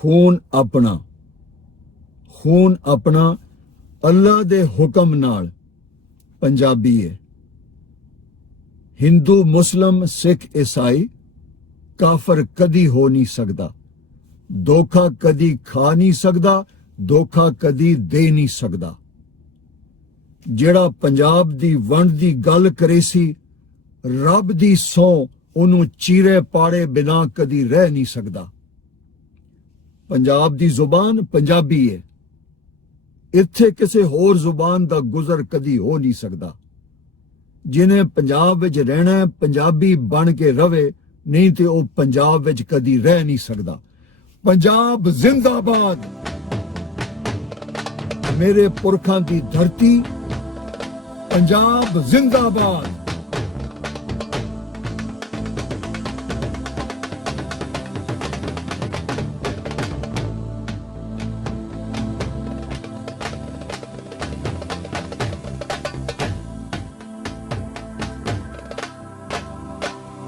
खून अपना अल्लाह दे हुक्म नाल पंजाबी है। हिंदू मुस्लिम सिख ईसाई काफर कदी हो नहीं सकता। धोखा कदी खा नहीं सकता, धोखा कदी दे नहीं सकता। जेड़ा पंजाब दी वंड दी गल करे सी, रब दी सौ उन्हों चीरे पाड़े बिना कदी रह नहीं सकता। पंजाब दी जुबान पंजाबी है। इत्थे किसी होर जुबान दा गुजर कदी हो नहीं सकता। जिन्हें पंजाब विच रहना है पंजाबी बन के रवे, नहीं तो वह पंजाब विच कदी रह नहीं सकता। पंजाब जिंदाबाद। मेरे पुरखां दी धरती पंजाब जिंदाबाद।